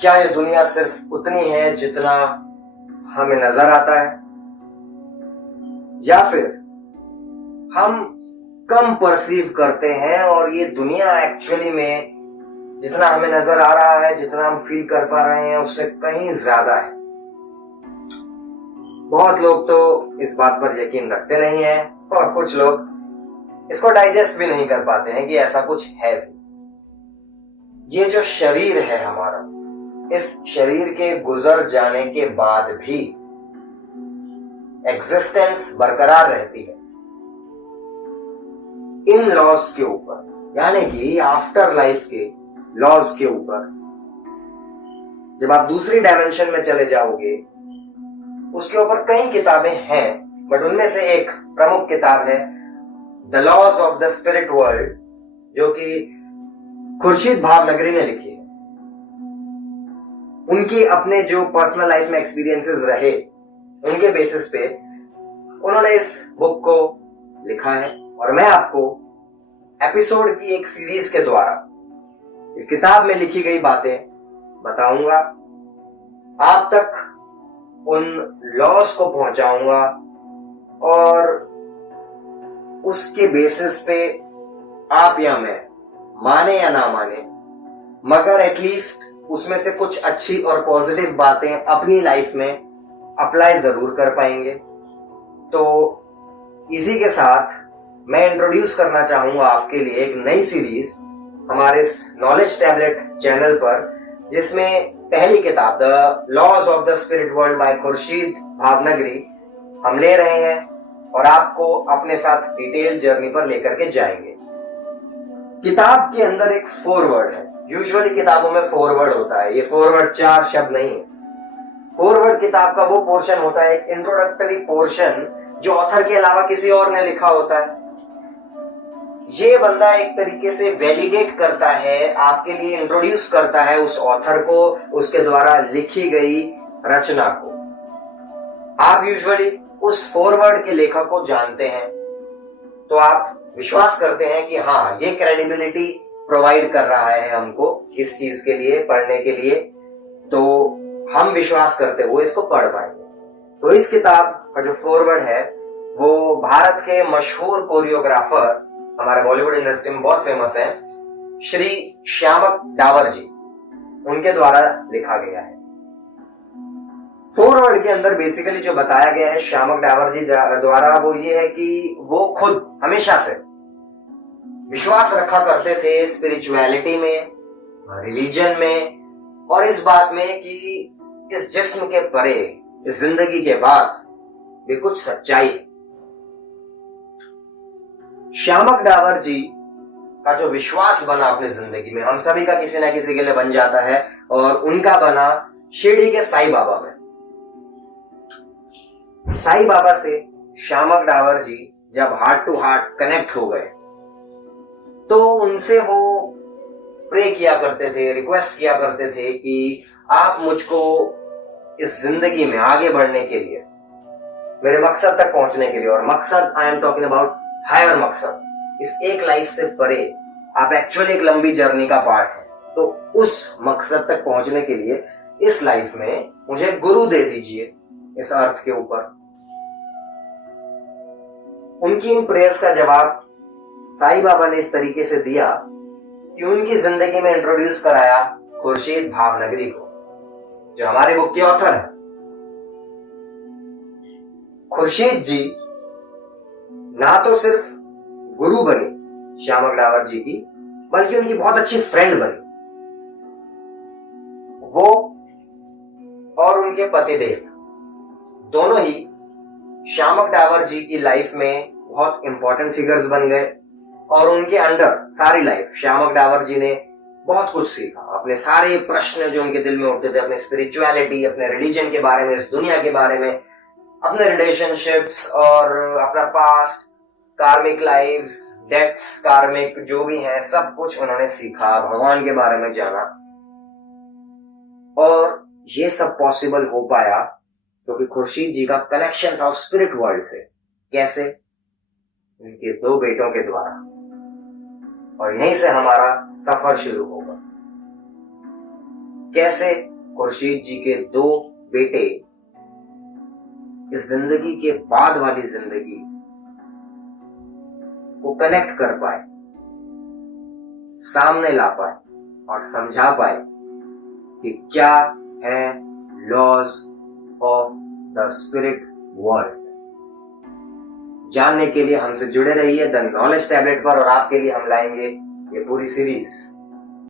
क्या ये दुनिया सिर्फ उतनी है जितना हमें नजर आता है, या फिर हम कम परसीव करते हैं और ये दुनिया एक्चुअली में जितना हमें नजर आ रहा है, जितना हम फील कर पा रहे हैं, उससे कहीं ज्यादा है। बहुत लोग तो इस बात पर यकीन रखते नहीं हैं और कुछ लोग इसको डाइजेस्ट भी नहीं कर पाते हैं कि ऐसा कुछ है भी। ये जो शरीर है हमारा, इस शरीर के गुजर जाने के बाद भी एग्जिस्टेंस बरकरार रहती है इन लॉज के ऊपर, यानी कि आफ्टर लाइफ के लॉज के ऊपर। जब आप दूसरी डायमेंशन में चले जाओगे, उसके ऊपर कई किताबें हैं, बट उनमें से एक प्रमुख किताब है the laws of the spirit world, जो कि खुर्शीद भावनगरी ने लिखी है। उनकी अपने जो पर्सनल लाइफ में एक्सपीरियंसेस रहे, उनके बेसिस पे उन्होंने इस बुक को लिखा है और मैं आपको एपिसोड की एक सीरीज के द्वारा इस किताब में लिखी गई बातें बताऊंगा, आप तक उन लॉस को पहुंचाऊंगा और उसके बेसिस पे आप या मैं माने या ना माने, मगर एटलीस्ट उसमें से कुछ अच्छी और पॉजिटिव बातें अपनी लाइफ में अप्लाई जरूर कर पाएंगे। तो इसी के साथ मैं इंट्रोड्यूस करना चाहूंगा आपके लिए एक नई सीरीज हमारे इस नॉलेज टैबलेट चैनल पर, जिसमें पहली किताब the laws of the spirit world by Khurshid Bhavnagri हम ले रहे हैं और आपको अपने साथ डिटेल जर्नी पर लेकर के जाएंगे। किताब के अंदर एक फोरवर्ड है। यूजुअली किताबों में फोरवर्ड होता है। ये फोरवर्ड 4 शब्द नहीं है। फोरवर्ड किताब का वो पोर्शन होता है, एक इंट्रोडक्टरी पोर्शन, जो ऑथर के अलावा किसी और ने लिखा होता है। ये बंदा एक तरीके से वैलिडेट करता है, आपके लिए इंट्रोड्यूस करता है उस ऑथर को, उसके द्वारा लिखी गई रचना को। आप यूजुअली उस फॉरवर्ड के लेखक को जानते हैं, तो आप विश्वास करते हैं कि हाँ, ये क्रेडिबिलिटी प्रोवाइड कर रहा है हमको इस चीज के लिए, पढ़ने के लिए, तो हम विश्वास करते हुए इसको पढ़ पाएंगे। तो इस किताब का जो फॉरवर्ड है वो भारत के मशहूर कोरियोग्राफर, हमारे बॉलीवुड इंडस्ट्री में बहुत फेमस है, श्री श्यामक डावर जी, उनके द्वारा लिखा गया है। फॉरवर्ड के अंदर बेसिकली जो बताया गया है श्यामक डावर जी द्वारा, वो ये है कि वो खुद हमेशा से विश्वास रखा करते थे स्पिरिचुअलिटी में, रिलीजन में, और इस बात में कि इस जिस्म के परे, इस जिंदगी के बाद भी कुछ सच्चाई है। श्यामक डावर जी का जो विश्वास बना अपनी जिंदगी में, हम सभी का किसी ना किसी के लिए बन जाता है, और उनका बना शिरडी के साईं बाबा में। साईं बाबा से श्यामक डावर जी जब हार्ट टू हार्ट कनेक्ट हो गए, तो उनसे वो प्रे किया करते थे, रिक्वेस्ट किया करते थे कि आप मुझको इस जिंदगी में आगे बढ़ने के लिए, मेरे मकसद तक पहुंचने के लिए, और मकसद I am talking about higher मकसद, इस एक लाइफ से परे आप एक्चुअली एक लंबी जर्नी का पार्ट है, तो उस मकसद तक पहुंचने के लिए इस लाइफ में मुझे गुरु दे दीजिए इस अर्थ के ऊपर। उनकी इन प्रेयर्स का जवाब साईं बाबा ने इस तरीके से दिया कि उनकी जिंदगी में इंट्रोड्यूस कराया खुर्शीद भावनगरी को, जो हमारे बुक के ऑथर है। खुर्शीद जी ना तो सिर्फ गुरु बनी श्यामक डावर जी की, बल्कि उनकी बहुत अच्छी फ्रेंड बनी। वो और उनके पतिदेव दोनों ही श्यामक डावर जी की लाइफ में बहुत इंपॉर्टेंट फिगर्स बन गए, और उनके अंडर सारी लाइफ श्यामक डावर जी ने बहुत कुछ सीखा। अपने सारे प्रश्न जो उनके दिल में उठते थे, अपने स्पिरिचुअलिटी, अपने रिलीजन के बारे में, इस दुनिया के बारे में, अपने रिलेशनशिप्स और अपना पास्ट, कार्मिक लाइव्स, डेथ्स, कार्मिक जो भी है, सब कुछ उन्होंने सीखा, भगवान के बारे में जाना। और ये सब पॉसिबल हो पाया क्योंकि खुर्शीद जी का कनेक्शन था स्पिरिट वर्ल्ड से। कैसे? उनके 2 बेटों के द्वारा। और यहीं से हमारा सफर शुरू होगा। कैसे खुर्शीद जी के 2 बेटे इस जिंदगी के बाद वाली जिंदगी को कनेक्ट कर पाए, सामने ला पाए और समझा पाए कि क्या है laws of the spirit world. जानने के लिए हमसे जुड़े रहिए द नॉलेज टैबलेट पर, और आपके लिए हम लाएंगे ये पूरी सीरीज।